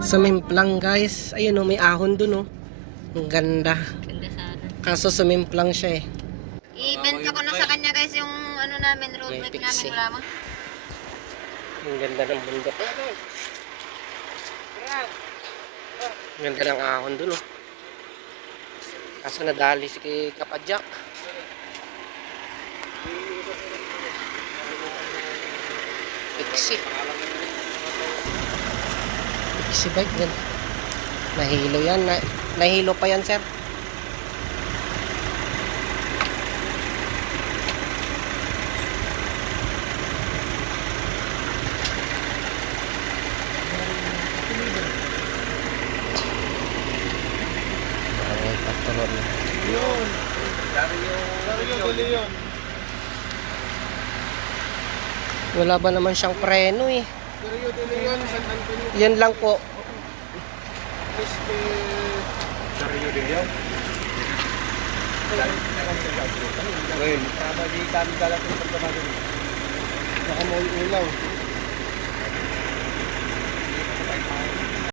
Sumimplang guys. Ayun oh, may ahon dun oh. Ang ganda. Ganda sana. Kaso sumimplang siya eh. I-event ako na sa kanya guys yung ano namin, road May bike pixie. namin. Wala mo. Ang ganda ng bundok. Ang ganda ng ahon dun oh. Kaso nadali si Kapadjak. Pixie. Pixie bike din. Nahilo yan. Nahilo pa yan, sir. Ay, patron. Yun. Dario de Leon. Wala ba naman siyang preno eh. Dario de Leon, San Antonio. Yan lang po. Dario de Leon. Ngayon, di kami dalat ng pagkamagal. Baka mo ulaw.